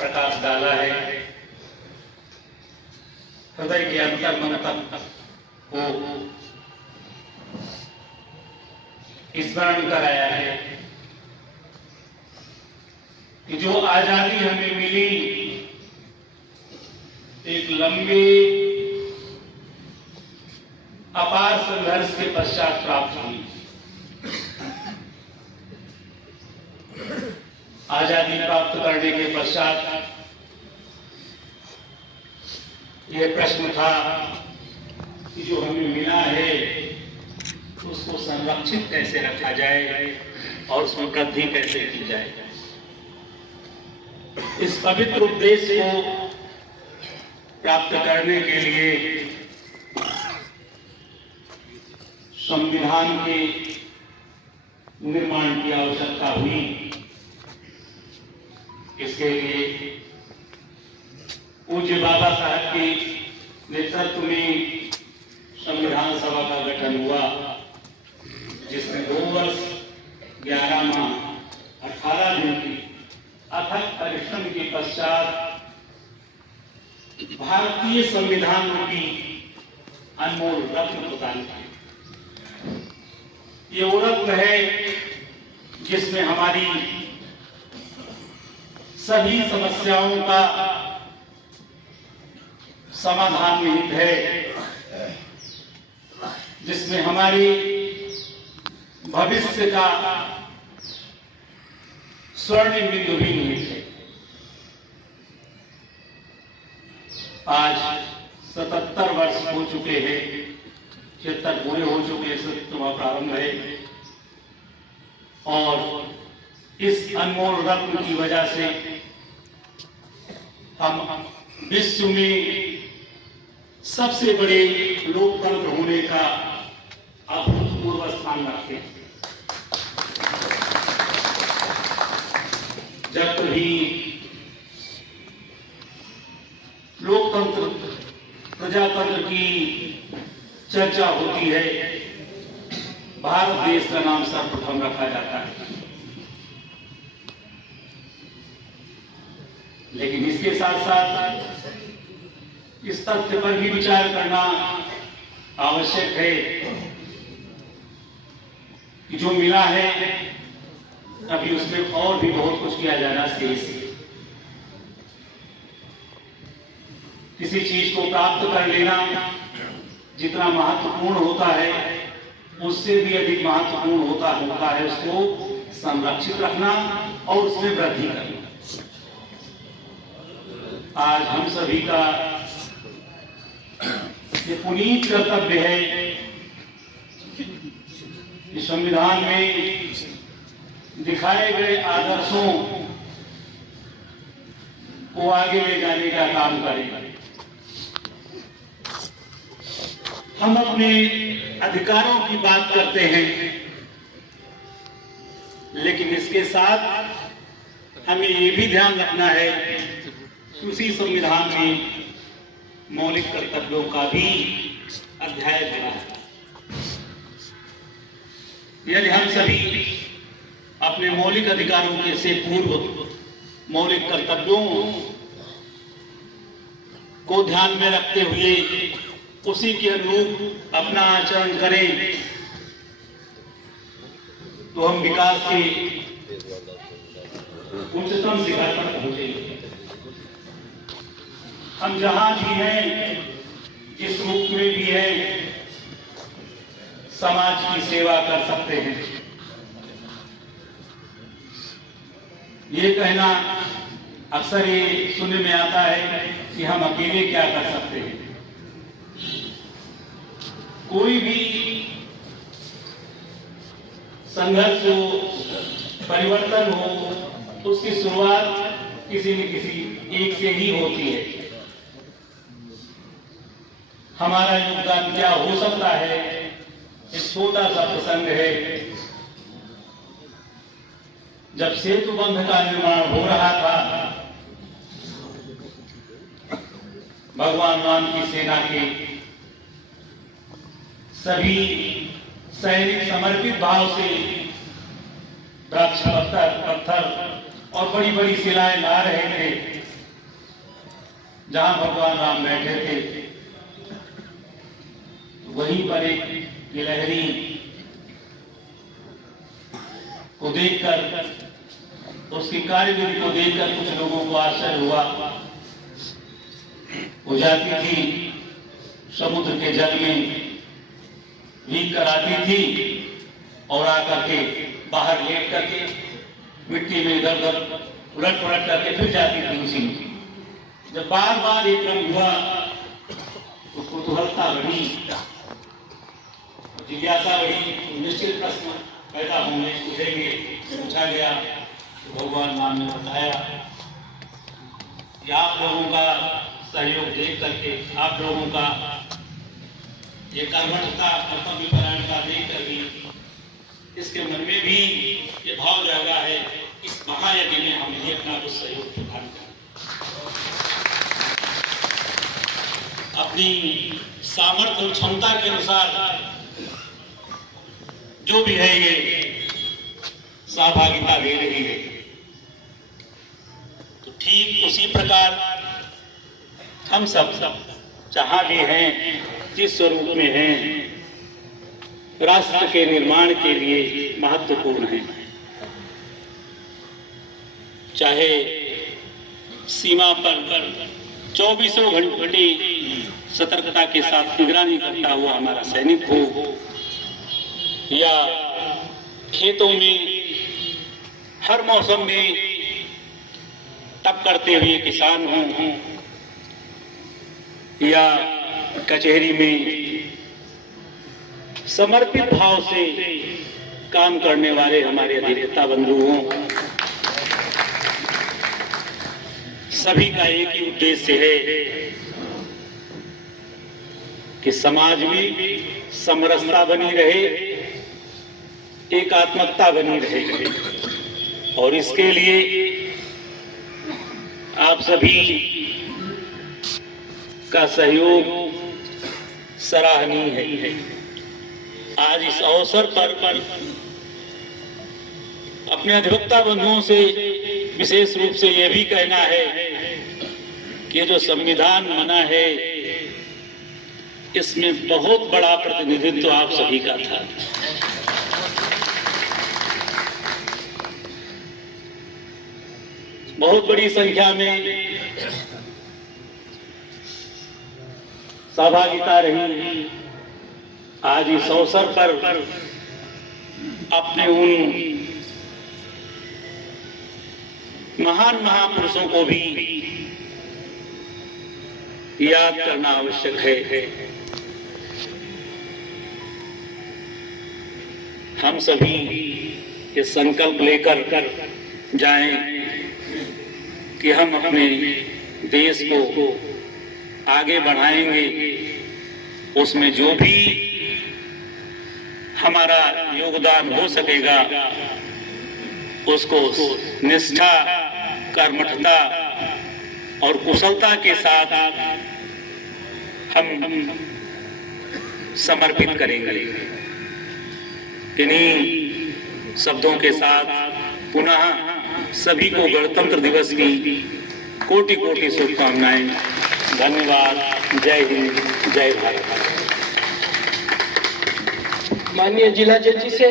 प्रकाश डाला है, हृदय के अंतर मन तक को स्मरण कराया है कि जो आजादी हमें मिली एक लंबे अपार संघर्ष के पश्चात प्राप्त हुई। आजादी प्राप्त करने के पश्चात यह प्रश्न था कि जो हमें मिला है उसको संरक्षित कैसे रखा जाए और उसमें वृद्धि कैसे की जाए। इस पवित्र उद्देश्य को प्राप्त करने के लिए संविधान के निर्माण की आवश्यकता हुई। इसके लिए पूज्य बाबा साहब के नेतृत्व में संविधान सभा का गठन हुआ, जिसमें 2 वर्ष 11 माह 18 दिन की अथक परिश्रम के पश्चात भारतीय संविधान की अनमोल रत्न प्रदान किया। ये वो रत्न है जिसमें हमारी सभी समस्याओं का समाधान निहित है, जिसमें हमारी भविष्य का स्वर्णिम बिंदु भी निहित है। आज 77 वर्ष हो चुके हैं, 76 पूरे हो चुके हैं, 77वां प्रारंभ है और इस अनमोल रत्न की वजह से हम विश्व में सबसे बड़े लोकतंत्र होने का अभूतपूर्व स्थान रखते हैं। जब कभी लोकतंत्र प्रजातंत्र की चर्चा होती है, भारत देश का नाम सर्वप्रथम रखा जाता है। लेकिन इसके साथ साथ इस तथ्य पर भी विचार करना आवश्यक है कि जो मिला है अभी उसमें और भी बहुत कुछ किया जाना शेष है। किसी चीज को प्राप्त कर लेना जितना महत्वपूर्ण होता है, उससे भी अधिक महत्वपूर्ण होता है उसको संरक्षित रखना और उसमें वृद्धि करना। आज हम सभी का ये पुनीत कर्तव्य है कि संविधान में दिखाए गए आदर्शों को आगे ले जाने का काम करें। हम अपने अधिकारों की बात करते हैं, लेकिन इसके साथ हमें ये भी ध्यान रखना है कि उसी संविधान में मौलिक कर्तव्यों का भी अध्याय बना है। यदि हम सभी अपने मौलिक अधिकारों के से पूर्व मौलिक कर्तव्यों को ध्यान में रखते हुए उसी के अनुरूप अपना आचरण करें तो हम विकास के उच्चतम शिखर पर पहुंचेंगे। हम जहां भी हैं, जिस रूप में भी है, समाज की सेवा कर सकते हैं। ये कहना अक्सर ये सुनने में आता है कि हम अकेले क्या कर सकते हैं। कोई भी संघर्ष हो, परिवर्तन हो, उसकी शुरुआत किसी न किसी एक से ही होती है। हमारा योगदान क्या हो सकता है, एक छोटा सा प्रसंग है। जब सेतु बंध का निर्माण हो रहा था, भगवान राम की सेना के सभी सैनिक समर्पित भाव से वृक्ष, पत्थर और बड़ी बड़ी शिलाएं ला रहे थे जहां भगवान राम बैठे थे वहीं पर एक गिलहरी को देखकर, उसकी कार्यविधि को देखकर कुछ लोगों को आश्चर्य हुआ। वो जाती थी समुद्र के जल में भीग कर आती थी और आकर के बाहर लेट करके मिट्टी में इधर उधर उलट पलट करके फिर जाती थी उसी में। जब बार बार ये क्रम हुआ तो कुतूहलता बढ़ी, जिज्ञासा बढ़ी, निश्चित प्रश्न पैदा होंगे, उठेंगे। पूछा गया तो भगवान राम ने बताया कि आप लोगों का सहयोग देख करके, आप लोगों का ये कर्मठता, कर्तव्यपरायणता देख करके इसके मन में भी ये भाव जागा है, इस महायज्ञ में हम भी अपना कुछ सहयोग प्रदान करें। अपनी सामर्थ्य और क्षमता के अनुसार जो भी है ये सहभागिता दे रही है। तो ठीक उसी प्रकार हम सब जहां भी हैं, जिस स्वरूप में हैं, राष्ट्र के निर्माण के लिए महत्वपूर्ण है। चाहे सीमा पर 24 घंटे सतर्कता के साथ निगरानी करता हुआ हमारा सैनिक हो, या खेतों में हर मौसम में तप करते हुए किसान हों, या कचहरी में समर्पित भाव से काम करने वाले हमारे अधिवक्ता बंधु हों, सभी का एक ही उद्देश्य है कि समाज में समरसता बनी रहे, एकात्मकता बनी रहे। और इसके लिए आप सभी का सहयोग सराहनीय है। आज इस अवसर पर अपने अधिवक्ता बंधुओं से विशेष रूप से यह भी कहना है कि जो संविधान बना है इसमें बहुत बड़ा प्रतिनिधित्व आप सभी का था। बहुत बड़ी संख्या में सहभागिता रही। आज इस अवसर पर अपने उन महान महापुरुषों को भी याद करना आवश्यक है। हम सभी ये संकल्प लेकर जाएं कि हम अपने देश को आगे बढ़ाएंगे, उसमें जो भी हमारा योगदान हो सकेगा उसको निष्ठा, कर्मठता और कुशलता के साथ हम समर्पित करेंगे। इन्हीं शब्दों के साथ पुनः सभी को गणतंत्र दिवस की कोटि कोटि शुभकामनाएं। धन्यवाद। जय हिंद, जय भारत। माननीय जिला जज जी से